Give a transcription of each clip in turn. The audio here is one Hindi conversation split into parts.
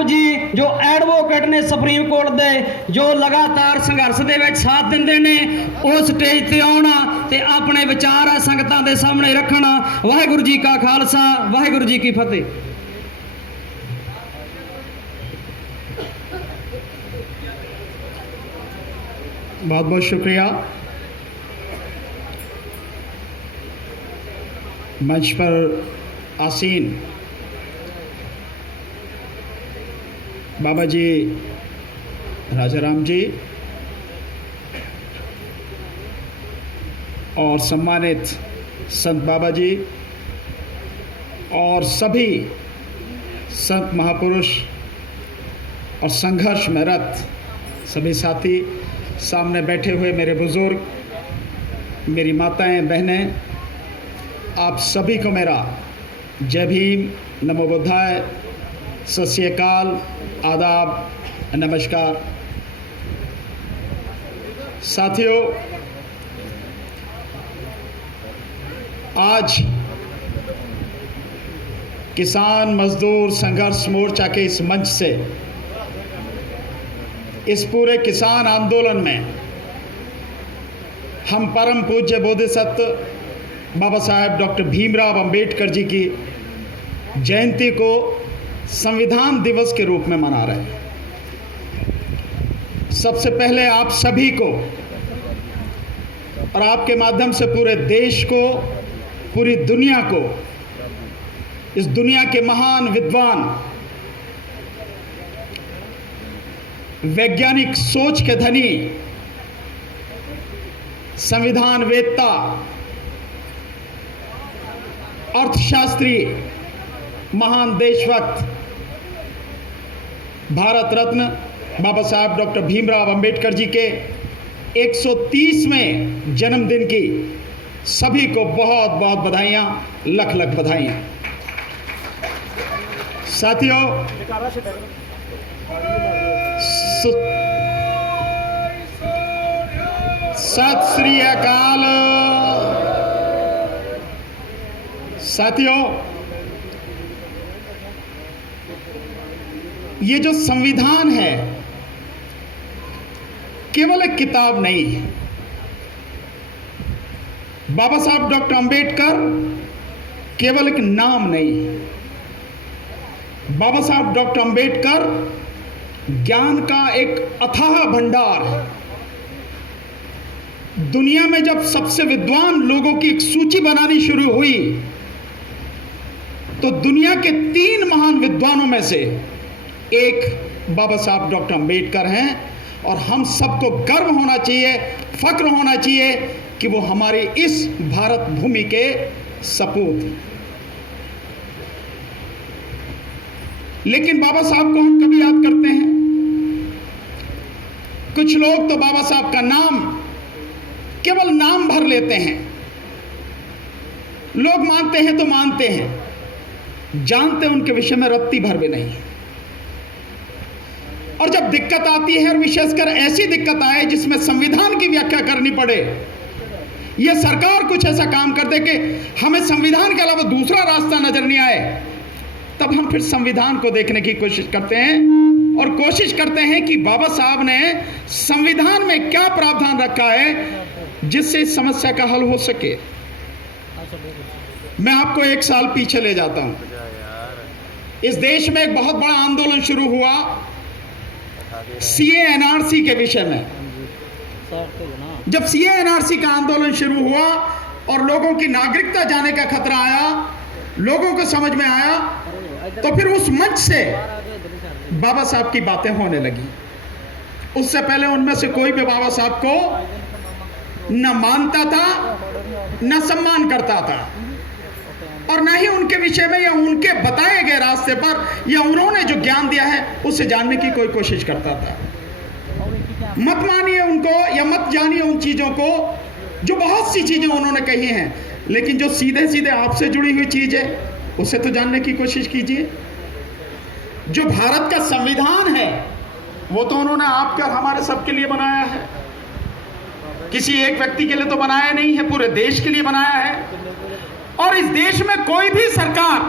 ਸਾਹਿਬ ਜੀ ਜੋ ਐਡਵੋਕੇਟ ਨੇ ਸੁਪਰੀਮ ਕੋਰਟ ਦੇ, ਜੋ ਲਗਾਤਾਰ ਸੰਘਰਸ਼ ਦੇ ਵਿੱਚ ਸਾਥ ਦਿੰਦੇ ਨੇ, ਉਹ ਸਟੇਜ ਤੇ ਆਉਣ ਤੇ ਆਪਣੇ ਵਿਚਾਰ ਆ ਸੰਗਤਾਂ ਦੇ ਸਾਹਮਣੇ ਰੱਖਣ। ਵਾਹਿਗੁਰੂ ਜੀ ਕਾ ਖਾਲਸਾ, ਵਾਹਿਗੁਰੂ ਜੀ ਕੀ ਫਤਿਹ। बहुत बहुत शुक्रिया। मंच पर आसीन बाबा जी राजाराम जी और सम्मानित संत बाबा जी और सभी संत महापुरुष और संघर्ष में रत सभी साथी, सामने बैठे हुए मेरे बुजुर्ग, मेरी माताएं, बहनें, आप सभी को मेरा जय भीम, नमो बुद्धाय, सत श्री अकाल, आदाब, नमस्कार। साथियों, आज किसान मजदूर संघर्ष मोर्चा के इस मंच से इस पूरे किसान आंदोलन में हम परम पूज्य बोधिसत्व बाबा साहेब डॉक्टर भीमराव अंबेडकर जी की जयंती को संविधान दिवस के रूप में मना रहे हैं। सबसे पहले आप सभी को और आपके माध्यम से पूरे देश को, पूरी दुनिया को, इस दुनिया के महान विद्वान, वैज्ञानिक सोच के धनी, संविधान वेत्ता, अर्थशास्त्री, महान देशभक्त, भारत रत्न बाबा साहब डॉक्टर भीमराव अंबेडकर जी के 130वें जन्मदिन की सभी को बहुत बहुत बधाइयाँ, लख लख बधाइयाँ। साथियों, सत श्री अकाल। साथियों, ये जो संविधान है केवल एक किताब नहीं है। बाबा साहब डॉक्टर अंबेडकर केवल एक नाम नहीं है। बाबा साहब डॉक्टर अंबेडकर ज्ञान का एक अथाह भंडार है। दुनिया में जब सबसे विद्वान लोगों की एक सूची बनानी शुरू हुई तो दुनिया के 3 महान विद्वानों में से एक बाबा साहब डॉक्टर अंबेडकर हैं और हम सबको गर्व होना चाहिए, फक्र होना चाहिए कि वो हमारी इस भारत भूमि के सपूत हैं। लेकिन बाबा साहब को हम कभी याद करते हैं? कुछ लोग तो बाबा साहब का नाम केवल नाम भर लेते हैं। लोग मानते हैं तो मानते हैं, जानते उनके विषय में रत्ती भर भी नहीं। और जब दिक्कत आती है, और विशेषकर ऐसी दिक्कत आए जिसमें संविधान की व्याख्या करनी पड़े, यह सरकार कुछ ऐसा काम कर दे कि हमें संविधान के अलावा दूसरा रास्ता नजर नहीं आए, तब हम फिर संविधान को देखने की कोशिश करते हैं और कोशिश करते हैं कि बाबा साहब ने संविधान में क्या प्रावधान रखा है जिससे इस समस्या का हल हो सके। मैं आपको 1 साल पीछे ले जाता हूं। इस देश में एक बहुत बड़ा आंदोलन शुरू हुआ सीए एनआरसी के विषय में। जब सीए एनआरसी का आंदोलन शुरू हुआ और लोगों की नागरिकता जाने का खतरा आया, लोगों को समझ में आया, तो फिर उस मंच से बाबा साहब की बातें होने लगी। उससे पहले उनमें से कोई भी बाबा साहब को न मानता था, न सम्मान करता था, और न ही उनके विषय में या उनके बताए गए रास्ते पर या उन्होंने जो ज्ञान दिया है उसे जानने की कोई कोशिश करता था। मत मानिए उनको या मत जानिए उन चीजों को, जो बहुत सी चीजें उन्होंने कही हैं, लेकिन जो सीधे सीधे आपसे जुड़ी हुई चीज है उसे तो जानने की कोशिश कीजिए। जो भारत का संविधान है वो तो उन्होंने आपके और हमारे सबके लिए बनाया है, किसी एक व्यक्ति के लिए तो बनाया नहीं है, पूरे देश के लिए बनाया है। और इस देश में कोई भी सरकार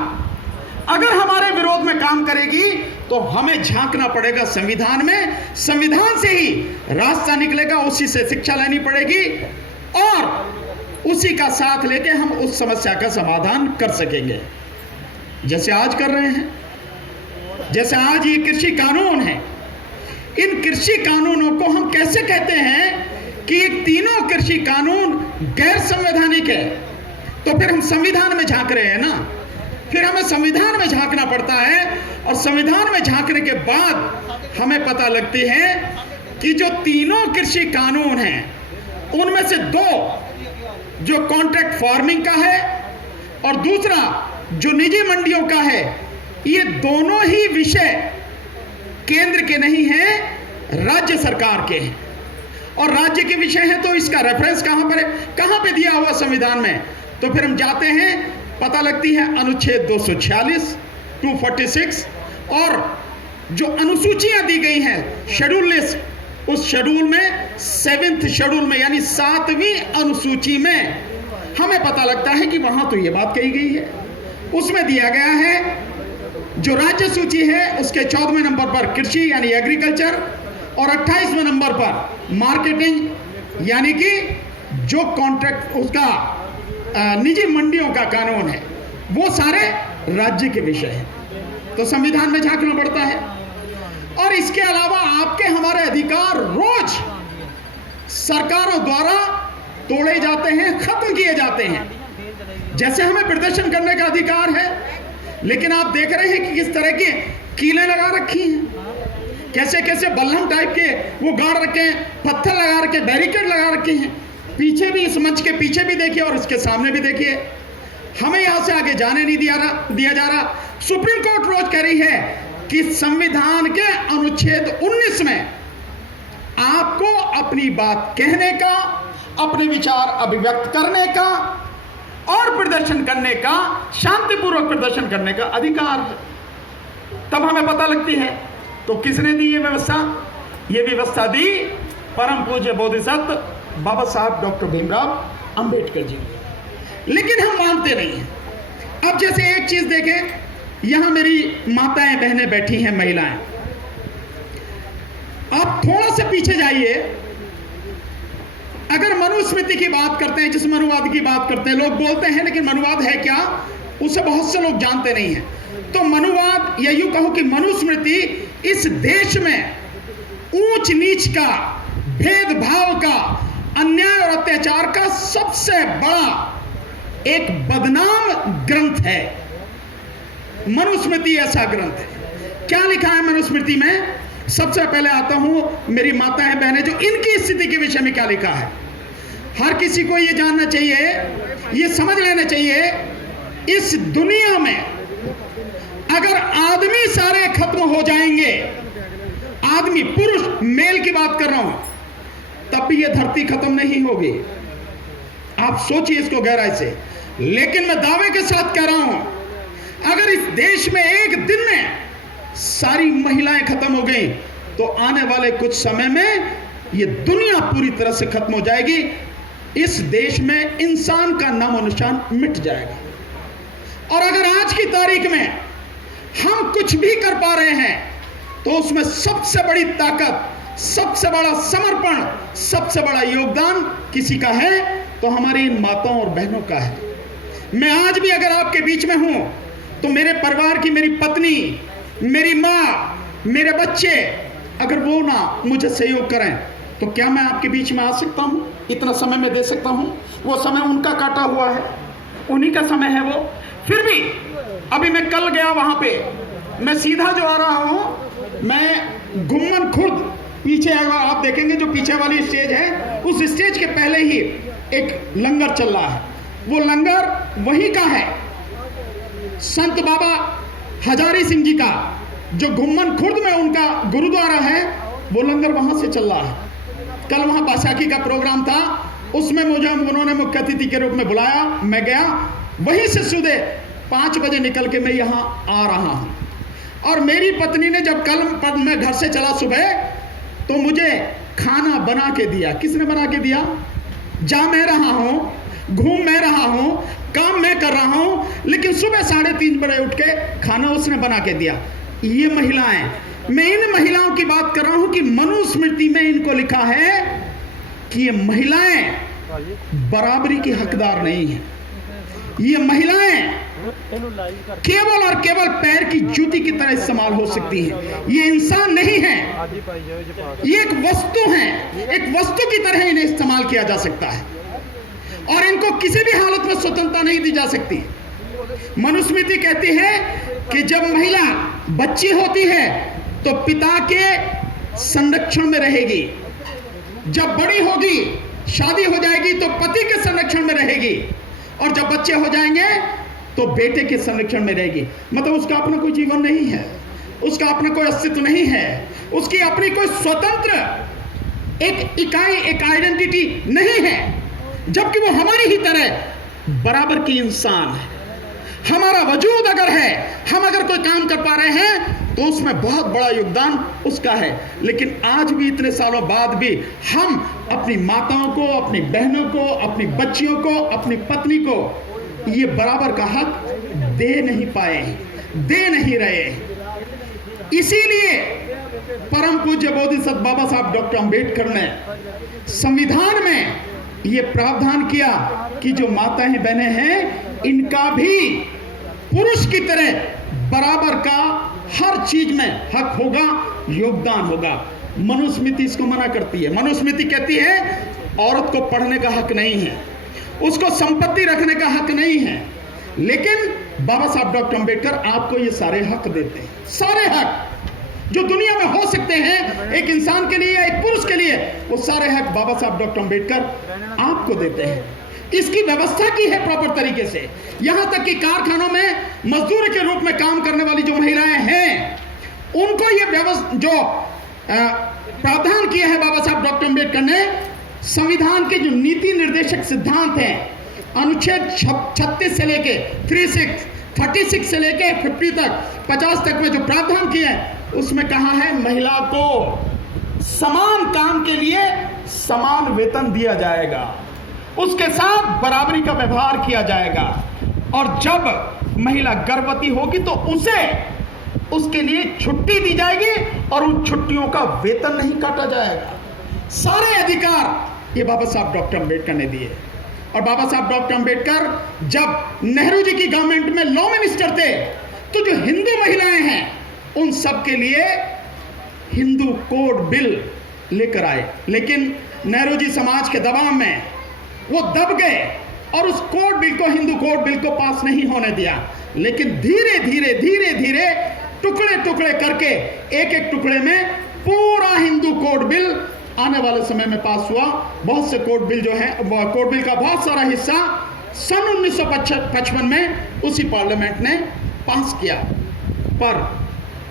अगर हमारे विरोध में काम करेगी तो हमें झांकना पड़ेगा संविधान में, संविधान से ही रास्ता निकलेगा, उसी से शिक्षा लेनी पड़ेगी और उसी का साथ लेके हम उस समस्या का समाधान कर सकेंगे, जैसे आज कर रहे हैं। जैसे आज ये कृषि कानून है, इन कृषि कानूनों को हम कैसे कहते हैं कि ये तीनों कृषि कानून गैर संवैधानिक है, तो फिर हम संविधान में झांक रहे हैं ना। फिर हमें संविधान में झांकना पड़ता है और संविधान में झांकने के बाद हमें पता लगती है कि जो तीनों कृषि कानून हैं उनमें से दो, जो कॉन्ट्रैक्ट फार्मिंग का है और दूसरा जो निजी मंडियों का है, ये दोनों ही विषय केंद्र के नहीं हैं, राज्य सरकार के हैं। और राज्य के विषय है तो इसका रेफरेंस कहां पर है, कहां पे दिया हुआ संविधान में? तो फिर हम जाते हैं, पता लगती है अनुच्छेद 246, 246 और जो अनुसूचियां दी गई हैं शेड्यूल लिस्ट, उस शेड्यूल में 7th शेड्यूल में यानी 7वीं अनुसूची में हमें पता लगता है कि वहां तो ये बात कही गई है। उसमें दिया गया है जो राज्य सूची है उसके 14वें नंबर पर कृषि यानी एग्रीकल्चर और 28वें नंबर पर मार्केटिंग यानी कि जो कॉन्ट्रैक्ट उसका निजी मंडियों का कानून है, वो सारे राज्य के विषय हैं। तो संविधान में झांकना पड़ता है। और इसके अलावा आपके हमारे अधिकार रोज सरकारों द्वारा तोड़े जाते हैं, खत्म किए जाते हैं। जैसे हमें प्रदर्शन करने का अधिकार है, लेकिन आप देख रहे हैं कि किस तरह की कीलें लगा रखी हैं, कैसे कैसे बल्लम टाइप के वो गाड़ रखे हैं, पत्थर लगा रखे, बैरिकेड लगा रखे हैं। पीछे भी, इस मंच के पीछे भी देखिए और इसके सामने भी देखिए। हमें यहां से आगे जाने नहीं दिया जा रहा। सुप्रीम कोर्ट रोज कह रही है कि संविधान के अनुच्छेद 19 में आपको अपनी बात कहने का, अपने विचार अभिव्यक्त करने का और प्रदर्शन करने का, शांतिपूर्वक प्रदर्शन करने का अधिकार है। तब हमें पता लगती है तो किसने दी ये व्यवस्था? ये व्यवस्था दी परम पूज्य बोधिसत्व बाबा साहब डॉक्टर भीमराव अंबेडकर जी। लेकिन हम मानते नहीं हैं। अब जैसे एक चीज देखें, यहां मेरी माताएं बहनें बैठी हैं, महिलाएं, आप थोड़ा सा पीछे जाइए। अगर मनुस्मृति की बात करते हैं, जिस मनुवाद की बात करते हैं, लोग बोलते हैं लेकिन मनुवाद है क्या, उसे बहुत से लोग जानते नहीं हैं। तो मनुवाद या यूं कहो कि मनुस्मृति इस देश में ऊंच नीच का, भेदभाव का, अन्याय और अत्याचार का सबसे बड़ा एक बदनाम ग्रंथ है। मनुस्मृति ऐसा ग्रंथ है। क्या लिखा है मनुस्मृति में? सबसे पहले आता हूं मेरी माताएं बहनें, जो इनकी स्थिति के विषय में क्या लिखा है। हर किसी को यह जानना चाहिए, यह समझ लेना चाहिए, इस दुनिया में अगर आदमी सारे खत्म हो जाएंगे, आदमी, पुरुष, मेल की बात कर रहा हूं, तब भी यह धरती खत्म नहीं होगी। आप सोचिए इसको गहराई से। लेकिन मैं दावे के साथ कह रहा हूं, अगर इस देश में एक दिन में सारी महिलाएं खत्म हो गई, तो आने वाले कुछ समय में यह दुनिया पूरी तरह से खत्म हो जाएगी। इस देश में इंसान का नामो निशान मिट जाएगा। और अगर आज की तारीख में हम कुछ भी कर पा रहे हैं, तो उसमें सबसे बड़ी ताकत, सबसे बड़ा समर्पण, सबसे बड़ा योगदान किसी का है तो हमारी इन माताओं और बहनों का है। मैं आज भी अगर आपके बीच में हूं, तो मेरे परिवार की, मेरी पत्नी, मेरी माँ, मेरे बच्चे, अगर वो ना मुझे सहयोग करें, तो क्या मैं आपके बीच में आ सकता हूं? इतना समय मैं दे सकता हूं? वो समय उनका काटा हुआ है, उन्हीं का समय है वो। फिर भी अभी मैं कल गया वहां पे, मैं सीधा जो आ रहा हूं, मैं घुम्मन खुर्द, पीछे अगर आप देखेंगे जो पीछे वाली स्टेज है, उस स्टेज के पहले ही एक लंगर चल रहा है। वो लंगर वहीं का है, संत बाबा हजारी सिंह जी का, जो घुम्मन खुर्द में उनका गुरुद्वारा है, वो लंगर वहां से चल रहा है। कल वहां बैसाखी का प्रोग्राम था, उसमें मुझे उन्होंने मुख्य अतिथि के रूप में बुलाया, मैं गया। वहीं से सुबह 5 बजे निकल के मैं यहाँ आ रहा हूँ। और मेरी पत्नी ने जब कल मैं घर से चला सुबह, तो मुझे खाना बना के दिया। किसने बना के दिया? जा मैं रहा हूँ, घूम मैं रहा हूँ, काम मैं कर रहा हूँ, लेकिन सुबह 3:30 बजे उठ के खाना उसने बना के दिया। ये महिलाएं, मैं इन महिलाओं की बात कर रहा हूं कि मनुस्मृति में इनको लिखा है कि ये महिलाएं बराबरी की हकदार नहीं है। ये महिलाएं केवल और केवल पैर की जूती की तरह इस्तेमाल हो सकती हैं। ये इंसान नहीं है, ये एक वस्तु है। एक वस्तु की तरह इन्हें इस्तेमाल किया जा सकता है और इनको किसी भी हालत में स्वतंत्रता नहीं दी जा सकती। मनुस्मृति कहती है कि जब महिला बच्ची होती है तो पिता के संरक्षण में रहेगी, जब बड़ी होगी शादी हो जाएगी तो पति के संरक्षण में रहेगी, और जब बच्चे हो जाएंगे तो बेटे के संरक्षण में रहेगी। मतलब उसका अपना कोई जीवन नहीं है, उसका अपना कोई अस्तित्व नहीं है, उसकी अपनी कोई स्वतंत्र एक इकाई, एक आइडेंटिटी नहीं है, जबकि वो हमारी ही तरह बराबर की इंसान है। हमारा वजूद अगर है, हम अगर कोई काम कर पा रहे हैं तो उसमें बहुत बड़ा योगदान उसका है। लेकिन आज भी इतने सालों बाद भी हम अपनी माताओं को, अपनी बहनों को, अपनी बच्चियों को, अपनी पत्नी को ये बराबर का हक दे नहीं पाए, दे नहीं रहे। इसीलिए परम पूज्य बोधिसत्व बाबा साहब डॉक्टर अंबेडकर ने संविधान में ये प्रावधान किया कि जो माताएं बहनें हैं इनका भी पुरुष की तरह बराबर का हर चीज में हक होगा, योगदान होगा। मनुस्मृति इसको मना करती है। मनुस्मृति कहती है औरत को पढ़ने का हक नहीं है, उसको संपत्ति रखने का हक नहीं है, लेकिन बाबा साहब डॉक्टर अंबेडकर आपको ये सारे हक देते हैं। सारे हक जो दुनिया में हो सकते हैं एक इंसान के लिए या एक पुरुष के लिए, वो सारे हक बाबा साहब डॉक्टर अंबेडकर आपको देते हैं। इसकी व्यवस्था की है प्रॉपर तरीके से। यहां तक कि कारखानों में मजदूर के रूप में काम करने वाली जो महिलाएं हैं उनको ये व्यवस्था जो प्रावधान किया है बाबा साहब डॉक्टर अंबेडकर ने, संविधान के जो नीति निर्देशक सिद्धांत हैं, अनुच्छेद 36 से लेके 36 से लेके 50 तक 50 तक में जो प्रावधान किए हैं उसमें कहा है महिला को समान काम के लिए समान वेतन दिया जाएगा, उसके साथ बराबरी का व्यवहार किया जाएगा, और जब महिला गर्भवती होगी तो उसे उसके लिए छुट्टी दी जाएगी और उन छुट्टियों का वेतन नहीं काटा जाएगा। सारे अधिकार ये बाबा साहब डॉक्टर अंबेडकर ने दिए। और बाबा साहब डॉक्टर अंबेडकर जब नेहरू जी की गवर्नमेंट में लॉ मिनिस्टर थे तो जो हिंदू महिलाएं हैं उन सब के लिए हिंदू कोड बिल लेकर आए, लेकिन नेहरू जी समाज के दबाव में वो दब गए और उस कोड बिल को, हिंदू कोड बिल को पास नहीं होने दिया। लेकिन धीरे धीरे टुकड़े टुकड़े करके एक एक टुकड़े में पूरा हिंदू कोड बिल आने वाले समय में पास हुआ। बहुत से कोड बिल जो है, कोड बिल का बहुत सारा हिस्सा सन 1955 में उसी पार्लियामेंट ने पास किया। पर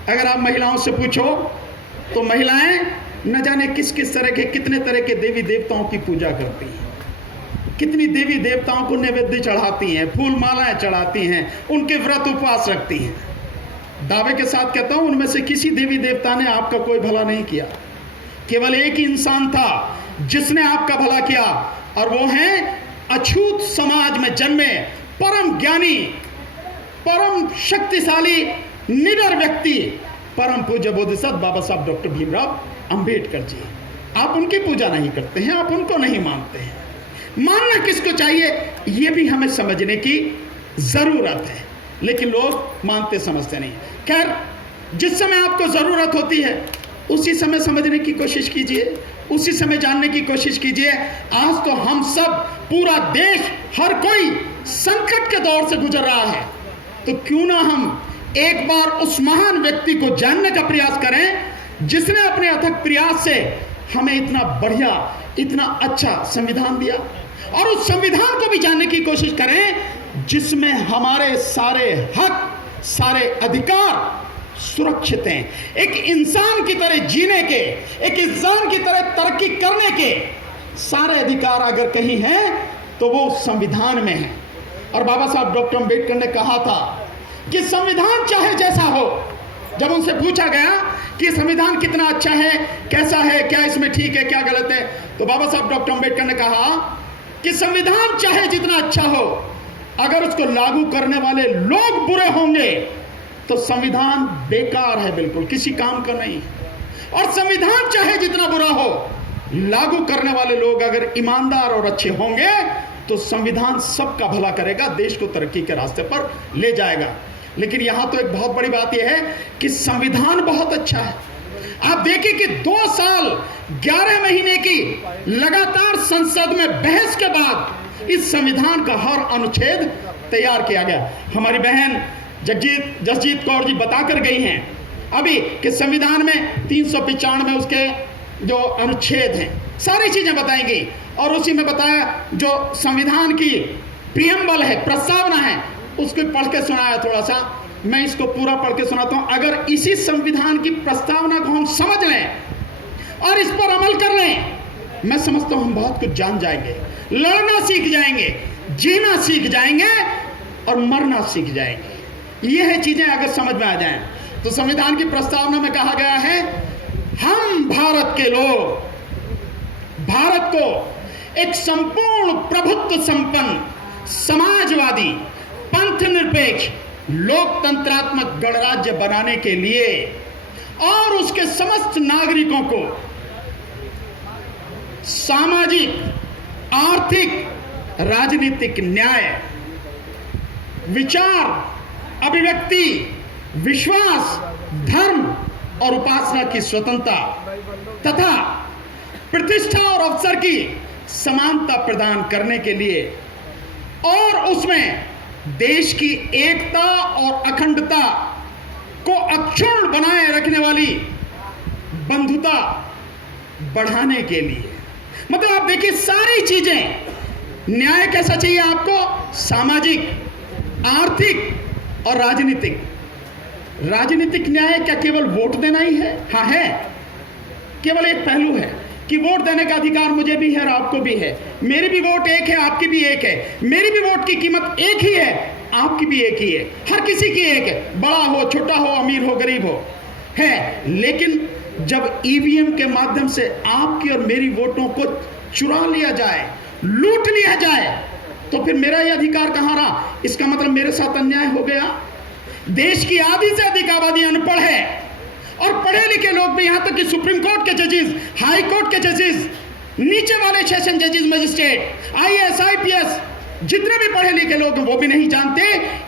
अगर आप महिलाओं से पूछो तो महिलाएं न जाने किस किस तरह के, कितने तरह के देवी देवताओं की पूजा करती हैं, कितनी देवी देवताओं को नैवेद्य चढ़ाती हैं, फूल मालाएं चढ़ाती हैं, उनके व्रत उपवास रखती हैं। दावे के साथ कहता हूं उनमें से किसी देवी देवता ने आपका कोई भला नहीं किया। केवल एक ही इंसान था जिसने आपका भला किया, और वो है अछूत समाज में जन्मे परम ज्ञानी, परम शक्तिशाली, निडर व्यक्ति, परम पूज्य बोधिसत्व बाबा साहब डॉक्टर भीमराव अंबेडकर जी। आप उनकी पूजा नहीं करते हैं, आप उनको नहीं मानते हैं। मानना किसको चाहिए ये भी हमें समझने की जरूरत है, लेकिन लोग मानते समझते नहीं। खैर, जिस समय आपको जरूरत होती है उसी समय समझने की कोशिश कीजिए, उसी समय जानने की कोशिश कीजिए। आज तो हम सब, पूरा देश, हर कोई संकट के दौर से गुजर रहा है, तो क्यों ना हम एक बार उस महान व्यक्ति को जानने का प्रयास करें जिसने अपने अथक प्रयास से हमें इतना बढ़िया, इतना अच्छा संविधान दिया, और उस संविधान को भी जानने की कोशिश करें जिसमें हमारे सारे हक, सारे अधिकार सुरक्षित हैं। एक इंसान की तरह जीने के, एक इंसान की तरह तरक्की करने के सारे अधिकार अगर कहीं हैं तो वो संविधान में है। और बाबा साहब डॉक्टर अंबेडकर ने कहा था कि संविधान चाहे जैसा हो, जब उनसे पूछा गया कि संविधान कितना अच्छा है, कैसा है, क्या इसमें ठीक है, क्या गलत है, तो बाबा साहब डॉक्टर अंबेडकर ने कहा कि संविधान चाहे जितना अच्छा हो, अगर उसको लागू करने वाले लोग बुरे होंगे तो संविधान बेकार है, बिल्कुल किसी काम का नहीं। और संविधान चाहे जितना बुरा हो, लागू करने वाले लोग अगर ईमानदार और अच्छे होंगे तो संविधान सबका भला करेगा, देश को तरक्की के रास्ते पर ले जाएगा। लेकिन यहां तो एक बहुत बड़ी बात यह है कि संविधान बहुत अच्छा है। आप देखिए कि 2 साल 11 महीने की लगातार संसद में बहस के बाद इस संविधान का हर अनुच्छेद तैयार किया गया। हमारी बहन जसजीत कौर जी बताकर गई हैं अभी कि संविधान में 395 उसके जो अनुच्छेद हैं, सारी चीजें बताएंगी। और उसी में बताया जो संविधान की प्रियम्बल है, प्रस्तावना है, उसको पढ़ के सुनाया। थोड़ा सा मैं इसको पूरा पढ़ के सुनाता हूं। अगर इसी संविधान की प्रस्तावना को हम समझ लें और इस पर अमल कर लें, मैं समझता हूं हम बहुत कुछ जान जाएंगे, लड़ना सीख जाएंगे, जीना सीख जाएंगे और मरना सीख जाएंगे। यह चीजें अगर समझ में आ जाएं तो संविधान की प्रस्तावना में कहा गया है, हम भारत के लोग भारत को एक संपूर्ण प्रभुत्व संपन्न, समाजवादी, पंथ निरपेक्ष, लोकतंत्रात्मक गणराज्य बनाने के लिए और उसके समस्त नागरिकों को सामाजिक, आर्थिक, राजनीतिक न्याय, विचार, अभिव्यक्ति, विश्वास, धर्म और उपासना की स्वतंत्रता तथा प्रतिष्ठा और अवसर की समानता प्रदान करने के लिए और उसमें देश की एकता और अखंडता को अक्षुण्ण बनाए रखने वाली बंधुता बढ़ाने के लिए। मतलब आप देखिए सारी चीजें, न्याय कैसा चाहिए आपको, सामाजिक, आर्थिक और राजनीतिक। राजनीतिक न्याय क्या केवल वोट देना ही है? हाँ है, केवल एक पहलू है कि वोट देने का अधिकार मुझे भी है और आपको भी है। मेरी भी वोट एक है, आपकी भी एक है। मेरी भी वोट की कीमत एक ही है, आपकी भी एक ही है। हर किसी की एक है, बड़ा हो, छोटा हो, अमीर हो, गरीब हो, है। लेकिन जब ईवीएम के माध्यम से आपकी और मेरी वोटों को चुरा लिया जाए, लूट लिया जाए, तो फिर मेरा यह अधिकार कहां रहा? इसका मतलब मेरे साथ अन्याय हो गया। देश की आधी से अधिक आबादी अनपढ़ है और पढ़े लिखे लोग भी, यहां तक कि सुप्रीम कोर्ट के जजेस, हाई कोर्ट के जजेस, नीचे वाले सेशन जजेस, मजिस्ट्रेट, आईएएस, आईपीएस, जितने भी पढ़े लिखे लोग हैं वो भी नहीं जानते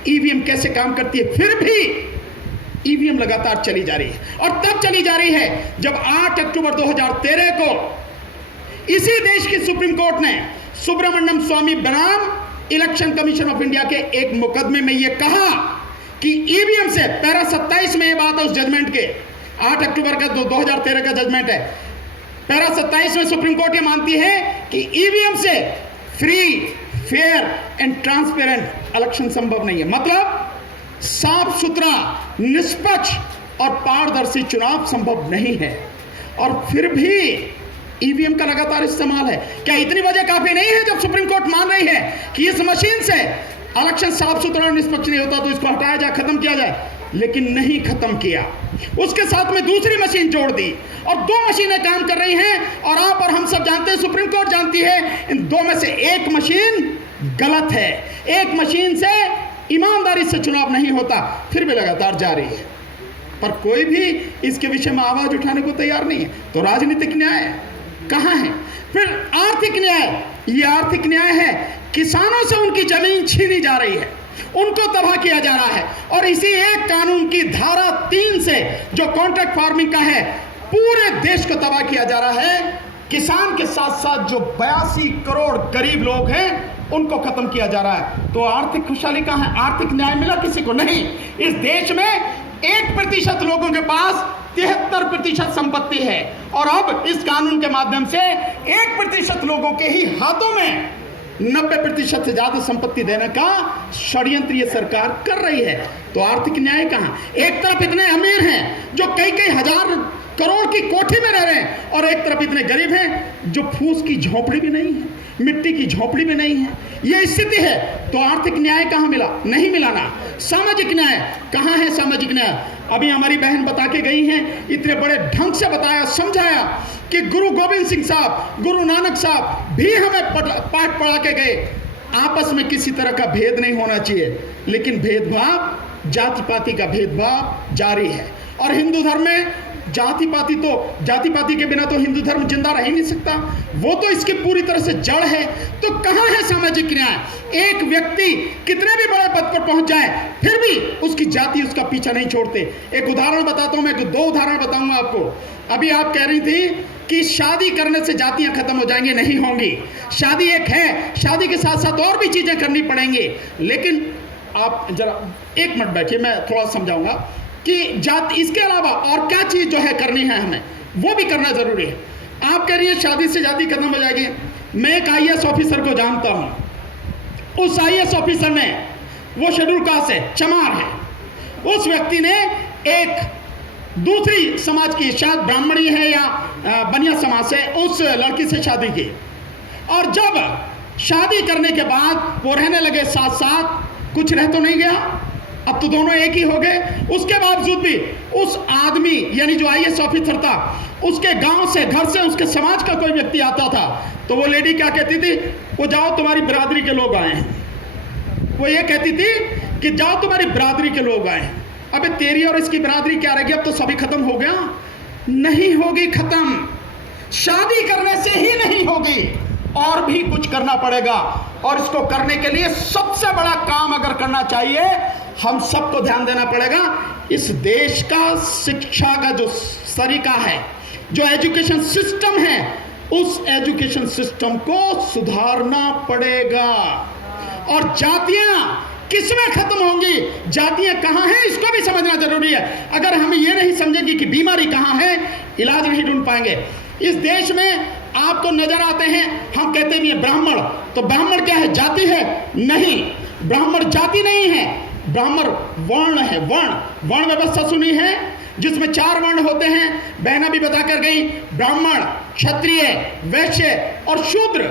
ईवीएम कैसे काम करती है। फिर भी ईवीएम लगातार चली जा रही है और तब चली जा रही है जब 8 अक्टूबर 2013 को इसी देश की सुप्रीम कोर्ट ने सुब्रमण्यम स्वामी बनाम इलेक्शन कमीशन ऑफ इंडिया के एक मुकदमे में यह कहा कि ईवीएम से, पैरा 27 में यह बात है उस जजमेंट के, 8 अक्टूबर का 2013 का जजमेंट है, पैरा 27 में सुप्रीम कोर्ट ये मानती है कि ईवीएम से free, fair and transparent election संभव नहीं है। मतलब साफ सुथरा, निष्पक्ष और पारदर्शी चुनाव संभव नहीं है। और फिर भी ईवीएम का लगातार इस्तेमाल है। क्या इतनी वजह काफी नहीं है जब सुप्रीम कोर्ट मान रही है कि इस मशीन से इलेक्शन साफ सुथरा और निष्पक्ष नहीं होता तो इसको हटाया जाए, खत्म किया जाए? लेकिन नहीं खत्म किया, उसके साथ में दूसरी मशीन जोड़ दी और 2 मशीनें काम कर रही हैं। और आप और हम सब जानते हैं, सुप्रीम कोर्ट जानती है, इन 2 में से एक मशीन गलत है, एक मशीन से ईमानदारी से चुनाव नहीं होता, फिर भी लगातार जारी है। पर कोई भी इसके विषय में आवाज उठाने को तैयार नहीं है। तो राजनीतिक न्याय कहां है? फिर आर्थिक न्याय, ये आर्थिक न्याय है, किसानों से उनकी जमीन छीनी जा रही है, उनको तबाह किया जा रहा है। और इसी एक कानून की धारा 3 से जो कॉन्ट्रैक्ट फार्मिंग का है, पूरे देश को तबाह किया जा रहा है। किसान के साथ साथ जो 82 करोड़ गरीब लोग हैं उनको खत्म किया जा रहा है। तो आर्थिक खुशहाली कहां है? आर्थिक न्याय मिला किसी को? नहीं। इस देश में 1% लोगों के पास 73% संपत्ति है और अब इस कानून के माध्यम से 1% लोगों के ही हाथों में 90% से ज्यादा संपत्ति देने का षड्यंत्र ये सरकार कर रही है। तो आर्थिक न्याय कहां? एक तरफ इतने अमीर हैं जो कई हजार करोड़ की कोठी में रह रहे हैं और एक तरफ इतने गरीब हैं जो फूस की झोपड़ी भी नहीं है, मिट्टी की झोपड़ी भी नहीं है। यह स्थिति है। तो आर्थिक न्याय कहां मिला? नहीं मिला ना। सामाजिक न्याय कहां है? सामाजिक न्याय अभी हमारी बहन बता के गई हैं, इतने बड़े ढंग से बताया, समझाया कि गुरु गोविंद सिंह साहब, गुरु नानक साहब भी हमें पाठ पढ़ा के गए, आपस में किसी तरह का भेद नहीं होना चाहिए। लेकिन भेदभाव जाति पाति का भेदभाव जारी है। और हिंदू धर्म में जाति पाति के बिना तो हिंदू धर्म जिंदा रह ही नहीं सकता, वो तो इसकी पूरी तरह से जड़ है। तो कहाँ है सामाजिक न्याय? एक व्यक्ति कितने भी बड़े पद पर पहुंच जाए फिर भी उसकी जाति उसका पीछा नहीं छोड़ते। एक उदाहरण बताता हूं, मैं 2 उदाहरण बताऊंगा आपको। अभी आप कह रही थी कि शादी करने से जातियां खत्म हो जाएंगी, नहीं होंगी। शादी एक है, शादी के साथ साथ और भी चीजें करनी पड़ेंगी। लेकिन आप जरा 1 मिनट बैठिए, मैं थोड़ा समझाऊंगा कि जाति इसके अलावा और क्या चीज जो है करनी है हमें, वो भी करना जरूरी है। आप कह रही है शादी से जाति खत्म हो जाएगी। मैं एक IAS ऑफिसर को जानता हूं। उस IAS ऑफिसर ने, वो शेड्यूल कास्ट है, चमार है, उस व्यक्ति ने एक दूसरी समाज की, शायद ब्राह्मणी है या बनिया समाज से, उस लड़की से शादी की। और जब शादी करने के बाद वो रहने लगे साथ साथ, कुछ रह तो नहीं गया, अब तो दोनों एक ही हो गए। उसके बावजूद भी उस आदमी यानी जो IAS ऑफिसर था, उसके गांव से, घर से, उसके समाज का कोई व्यक्ति आता था तो वो लेडी क्या कहती थी? वो जाओ तुम्हारी बिरादरी के लोग आए हैं। वो ये कहती थी कि जाओ तुम्हारी बिरादरी के लोग आए हैं। अबे तेरी और इसकी बिरादरी क्या रहेगी? अब तो सभी खत्म हो गया। नहीं होगी खत्म, शादी करने से ही नहीं होगी, और भी कुछ करना पड़ेगा। और इसको करने के लिए सबसे बड़ा काम अगर करना चाहिए, हम सबको ध्यान देना पड़ेगा। इस देश का शिक्षा का जो तरीका है, जो एजुकेशन सिस्टम है, उस एजुकेशन सिस्टम को सुधारना पड़ेगा। और जातियां किसमें खत्म होंगी, जातियां कहां हैं, इसको भी समझना जरूरी है। अगर हम ये नहीं समझेंगे कि बीमारी कहां है, इलाज नहीं ढूंढ पाएंगे। इस देश में आपको नजर आते हैं, हम कहते भी हैं ब्राह्मण, तो ब्राह्मण क्या है? जाति है? नहीं, ब्राह्मण जाति नहीं है, ब्राह्मण वर्ण है। वर्ण व्यवस्था सुनी है जिसमें 4 वर्ण होते हैं। बहना भी बता कर गई, ब्राह्मण, क्षत्रिय, वैश्य और शूद्र।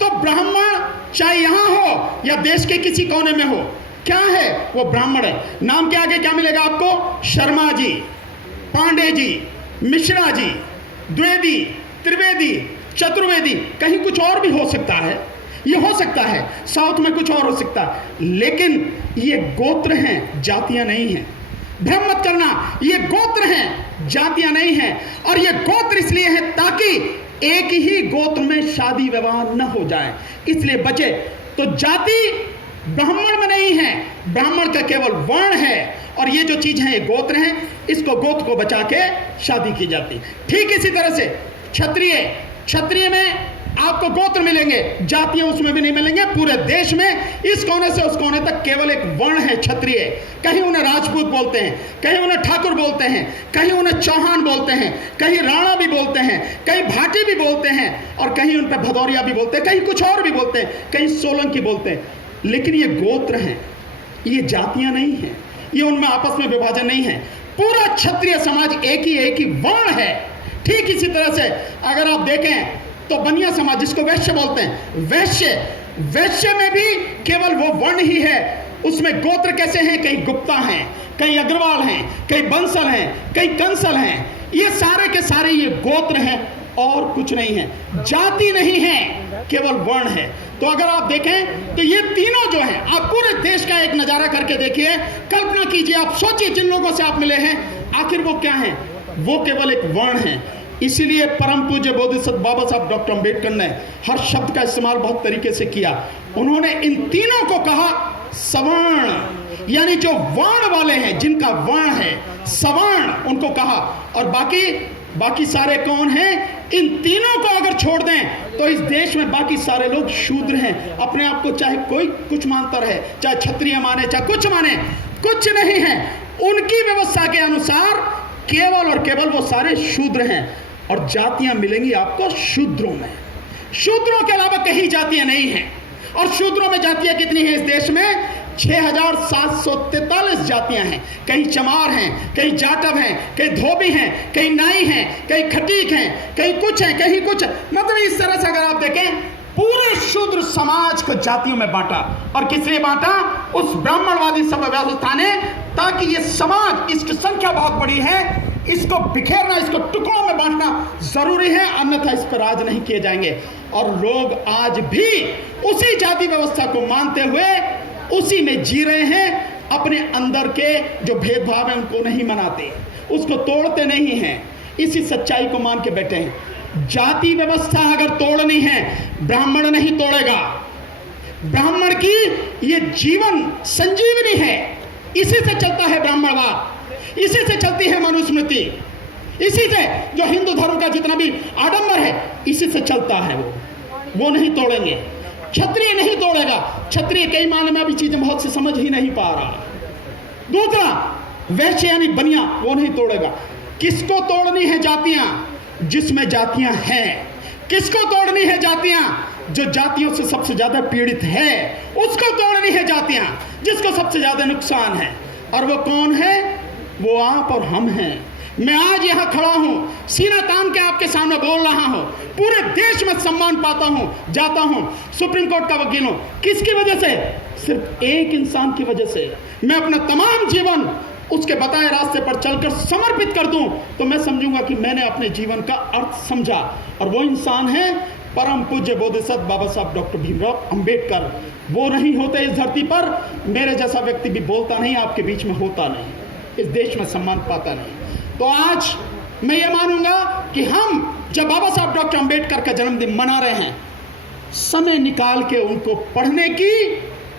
तो ब्राह्मण चाहे यहां हो या देश के किसी कोने में हो, क्या है? वो ब्राह्मण है। नाम के आगे क्या मिलेगा आपको? शर्मा जी, पांडे जी, मिश्रा जी, द्विवेदी, त्रिवेदी, चतुर्वेदी, कहीं कुछ और भी हो सकता है, ये हो सकता है, साउथ में कुछ और हो सकता है। लेकिन ये गोत्र हैं, जातियां नहीं हैं। भ्रम मत करना, ये गोत्र हैं, जातियां नहीं हैं। और ये गोत्र इसलिए है ताकि एक ही गोत्र में शादी विवाह न हो जाए, इसलिए बचे। तो जाति ब्राह्मण में नहीं है, ब्राह्मण का केवल वर्ण है। और ये जो चीज है, ये गोत्र हैं, इसको गोत्र को बचा के शादी की जाती। ठीक इसी तरह से क्षत्रिय में आपको गोत्र मिलेंगे, जातियां उसमें भी नहीं मिलेंगे। पूरे देश में इस कोने से उस कोने तक केवल एक वर्ण है, क्षत्रिय। कहीं उन्हें राजपूत बोलते हैं, कहीं उन्हें ठाकुर बोलते हैं, कहीं उन्हें चौहान बोलते हैं, कहीं राणा भी बोलते हैं, कहीं भाटी भी बोलते हैं, और कहीं उन पर भदौरिया भी बोलते हैं, कहीं कुछ और भी बोलते हैं, कहीं सोलंकी बोलते हैं। लेकिन ये गोत्र हैं, ये जातियां नहीं हैं, ये उनमें आपस में विभाजन नहीं है। पूरा क्षत्रिय समाज एक ही वर्ण है। ठीक इसी तरह से अगर आप देखें तो बनिया समाज, जिसको वैश्य बोलते हैं, वैश्य में भी केवल वो वर्ण ही है। उसमें गोत्र कैसे हैं? कहीं गुप्ता हैं, कहीं अग्रवाल हैं, कहीं बंसल हैं, कहीं कंसल हैं। ये सारे के सारे ये गोत्र हैं और कुछ नहीं है, जाति नहीं है, केवल वर्ण है। तो अगर आप देखें तो ये तीनों जो हैं, आप पूरे देश का एक नजारा करके देखिए, कल्पना कीजिए, आप सोचिए जिन लोगों से आप मिले हैं, आखिर वो क्या हैं? वो केवल एक वर्ण है। इसीलिए परम पूज्य बोधिसत्व बाबा साहब डॉक्टर अंबेडकर ने हर शब्द का इस्तेमाल बहुत तरीके से किया। उन्होंने इन तीनों को कहा सवर्ण, यानी जो वर्ण वाले हैं, जिनका वर्ण है, सवर्ण उनको कहा। और बाकी सारे कौन हैं? इन तीनों को अगर छोड़ दें तो इस देश में बाकी सारे लोग शूद्र हैं। अपने आप को चाहे कोई कुछ मानता रहे, चाहे क्षत्रिय माने, चाहे कुछ माने, कुछ नहीं है। उनकी व्यवस्था के अनुसार केवल और केवल वो सारे शूद्र हैं। और जातियां मिलेंगी आपको शूद्रों में, शूद्रों के अलावा कहीं जातियां नहीं हैं। और शूद्रों में जातियां कितनी हैं इस देश में? 6743 जातियां हैं। कहीं चमार हैं, कहीं जाटव हैं, कहीं धोबी हैं, कहीं नाई हैं, कहीं खटीक हैं, कहीं कुछ हैं, कहीं कुछ। मतलब इस तरह से अगर आप देखें, पूरे शूद्र समाज को जातियों में बांटा। और किस लिए बांटा? उस ब्राह्मणवादी सब व्यवस्था ने, ताकि ये समाज, इसकी संख्या बहुत बड़ी है, इसको बिखेरना, इसको टुकड़ों में बांटना जरूरी है, अन्यथा इस पर राज नहीं किए जाएंगे। और लोग आज भी उसी जाति व्यवस्था को मानते हुए उसी में जी रहे हैं। अपने अंदर के जो भेदभाव है उनको नहीं मनाते, उसको तोड़ते नहीं हैं, इसी सच्चाई को मान के बैठे हैं। जाति व्यवस्था अगर तोड़नी है, ब्राह्मण नहीं तोड़ेगा। ब्राह्मण की ये जीवन संजीवनी है, इसी से चलता है ब्राह्मणवाद, इसी से चलती है मनुस्मृति, इसी से जो हिंदू धर्म का जितना भी आडंबर है इसी से चलता है। वो नहीं तोड़ेंगे। क्षत्रिय नहीं तोड़ेगा। क्षत्रिय कई मायने में अभी चीजें बहुत से समझ ही नहीं पा रहा। दूसरा, वैश्य यानी बनिया, वो नहीं तोड़ेगा। किसको तोड़नी है जातियां? जिसमें जातियां हैं। किसको तोड़नी है जातियां? जो जातियों से सबसे ज्यादा पीड़ित है, उसको तोड़नी है जातियां, जिसको सबसे ज्यादा नुकसान है। और वो कौन है? वो आप और हम हैं। मैं आज यहां खड़ा हूं, सीना तान के आपके सामने बोल रहा हूं, पूरे देश में सम्मान पाता हूं, जाता हूं, सुप्रीम कोर्ट का वकील हूं। किसकी वजह से? सिर्फ एक इंसान की वजह से। मैं अपना तमाम जीवन उसके बताए रास्ते पर चलकर समर्पित कर दूं तो मैं समझूंगा कि मैंने अपने जीवन का अर्थ समझा। और वो इंसान है परम पूज्य बोधिसत्व बाबा साहब डॉक्टर भीमराव अंबेडकर। वो नहीं होते इस धरती पर, मेरे जैसा व्यक्ति भी बोलता नहीं, आपके बीच में होता नहीं, इस देश में सम्मान पाता नहीं। तो आज मैं ये मानूंगा कि हम जब बाबा साहब डॉक्टर अंबेडकर का जन्मदिन मना रहे हैं, समय निकाल के उनको पढ़ने की,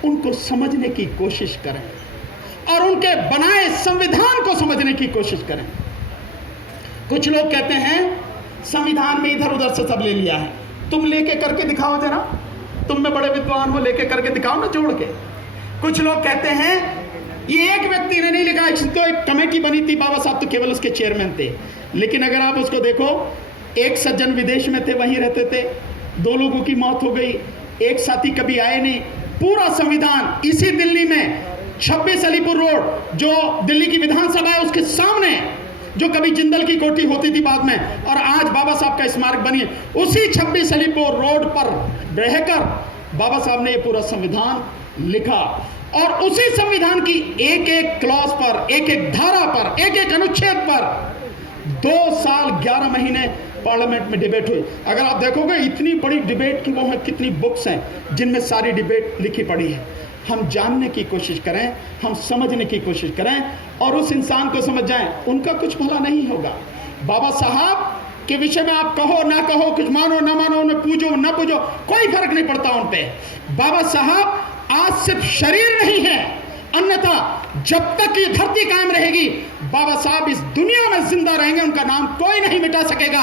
उनको समझने की कोशिश करें और उनके बनाए संविधान को समझने की कोशिश करें। कुछ लोग कहते हैं संविधान में इधर उधर से सब ले लिया है। तुम लेके करके दिखाओ जरा, तुम में बड़े विद्वान हो, लेके करके दिखाओ ना जोड़ के। कुछ लोग कहते हैं ये एक व्यक्ति ने नहीं लिखा, तो एक कमेटी बनी थी, बाबा साहब तो केवल उसके चेयरमैन थे। लेकिन अगर आप उसको देखो, एक सज्जन विदेश में थे, वहीं रहते थे, 2 लोगों की मौत हो गई, एक साथी कभी आए नहीं। पूरा संविधान इसी दिल्ली में 26 अलीपुर रोड, जो दिल्ली की विधानसभा है उसके सामने, जो कभी जिंदल की कोठी होती थी बाद में, और आज बाबा साहब का स्मारक बनी है, उसी 26 अलीपुर रोड पर रहकर बाबा साहब ने ये पूरा संविधान लिखा। और उसी संविधान की एक एक क्लॉज पर, एक एक धारा पर, एक एक अनुच्छेद पर 2 साल 11 महीने पार्लियामेंट में डिबेट हुई। अगर आप देखोगे इतनी बड़ी डिबेट की वो है, कितनी बुक्स हैं जिनमें सारी डिबेट लिखी पड़ी है। हम जानने की कोशिश करें, हम समझने की कोशिश करें और उस इंसान को समझ जाएं, उनका कुछ भला नहीं होगा। बाबा साहब के विषय में आप कहो ना कहो, कुछ मानो ना मानो, उन्हें पूजो ना पूजो, कोई फर्क नहीं पड़ता उन पे। बाबा साहब आज सिर्फ शरीर नहीं है, अन्यथा जब तक ये धरती कायम रहेगी बाबा साहब इस दुनिया में जिंदा रहेंगे, उनका नाम कोई नहीं मिटा सकेगा।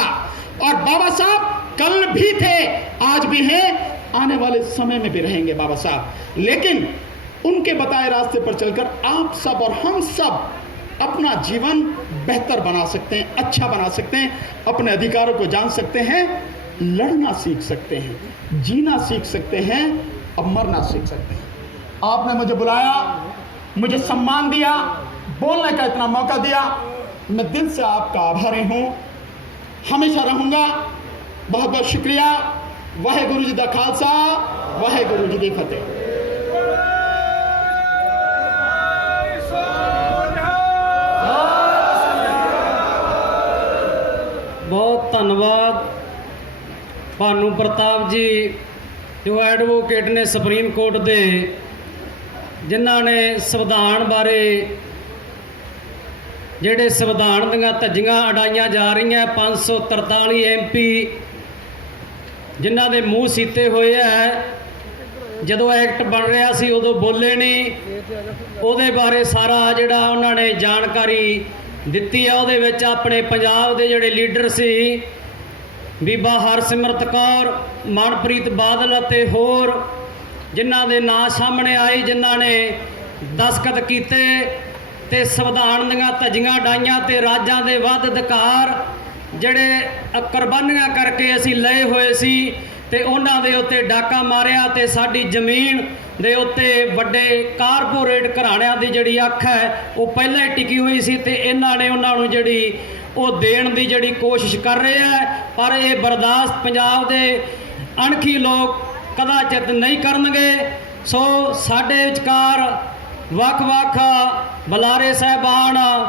और बाबा साहब कल भी थे, आज भी हैं, आने वाले समय में भी रहेंगे बाबा साहब। लेकिन उनके बताए रास्ते पर चलकर आप सब और हम सब अपना जीवन बेहतर बना सकते हैं, अच्छा बना सकते हैं, अपने अधिकारों को जान सकते हैं, लड़ना सीख सकते हैं, जीना सीख सकते हैं, अब मरना सीख सकते हैं। आपने मुझे बुलाया, मुझे सम्मान दिया, बोलने का इतना मौका दिया, मैं दिल से आपका आभारी हूं, हमेशा रहूंगा। बहुत बहुत शुक्रिया। वाहेगुरु जी दा खालसा, वाहेगुरु जी दी फतेह। बहुत धन्यवाद भानु प्रताप जी, जो एडवोकेट ने सुप्रीम कोर्ट दे, जिन्हां ने संविधान बारे ਜਿਹੜੇ ਸੰਵਿਧਾਨ ਦੀਆਂ ਧੱਜੀਆਂ ਅਡਾਈਆਂ ਜਾ ਰਹੀਆਂ 543 MP ਜਿਨ੍ਹਾਂ ਦੇ ਮੂੰਹ ਸੀਤੇ ਹੋਏ ਹੈ। ਜਦੋਂ ਐਕਟ ਬਣ ਰਿਹਾ ਸੀ ਉਦੋਂ ਬੋਲੇ ਨਹੀਂ, ਉਹਦੇ ਬਾਰੇ ਸਾਰਾ ਜਿਹੜਾ ਉਹਨਾਂ ਨੇ ਜਾਣਕਾਰੀ ਦਿੱਤੀ ਆ। ਉਹਦੇ ਵਿੱਚ ਆਪਣੇ ਪੰਜਾਬ ਦੇ ਜਿਹੜੇ ਲੀਡਰ ਸੀ, ਬੀਬਾ ਹਰਸਿਮਰਤ ਕੌਰ, ਮਨਪ੍ਰੀਤ ਬਾਦਲ ਅਤੇ ਹੋਰ ਜਿਨ੍ਹਾਂ ਦੇ ਨਾਂ ਸਾਹਮਣੇ ਆਏ, ਜਿਨ੍ਹਾਂ ਨੇ ਦਸਤਖਤ ਕੀਤੇ ਤੇ ਸੰਵਿਧਾਨ ਦੀਆਂ ਧੱਜੀਆਂ ਡਾਈਆਂ ਤੇ ਰਾਜਾਂ ਦੇ ਵੱਧ ਅਧਿਕਾਰ ਜਿਹੜੇ ਕੁਰਬਾਨੀਆਂ ਕਰਕੇ ਅਸੀਂ ਲਏ ਹੋਏ ਸੀ ਤੇ ਉਹਨਾਂ ਦੇ ਉੱਤੇ ਡਾਕਾ ਮਾਰਿਆ ਤੇ ਸਾਡੀ ਜ਼ਮੀਨ ਦੇ ਉੱਤੇ ਵੱਡੇ ਕਾਰਪੋਰੇਟ ਘਰਾਣਿਆਂ ਦੀ ਜਿਹੜੀ ਅੱਖ ਹੈ ਉਹ ਪਹਿਲਾਂ ਹੀ ਟਿਕੀ ਹੋਈ ਸੀ ਤੇ ਇਹਨਾਂ ਨੇ ਉਹਨਾਂ ਨੂੰ ਜਿਹੜੀ ਉਹ ਦੇਣ ਦੀ ਜਿਹੜੀ ਕੋਸ਼ਿਸ਼ ਕਰ ਰਹੇ ਹੈ। ਪਰ ਇਹ ਬਰਦਾਸ਼ਤ ਪੰਜਾਬ ਦੇ ਅਣਖੀ ਲੋਕ ਕਦਾਚਿਤ ਨਹੀਂ ਕਰਨਗੇ। ਸੋ ਸਾਡੇ ਵਿਚਕਾਰ ਵੱਖ-ਵੱਖ ਬੁਲਾਰੇ ਸਾਹਿਬਾਨ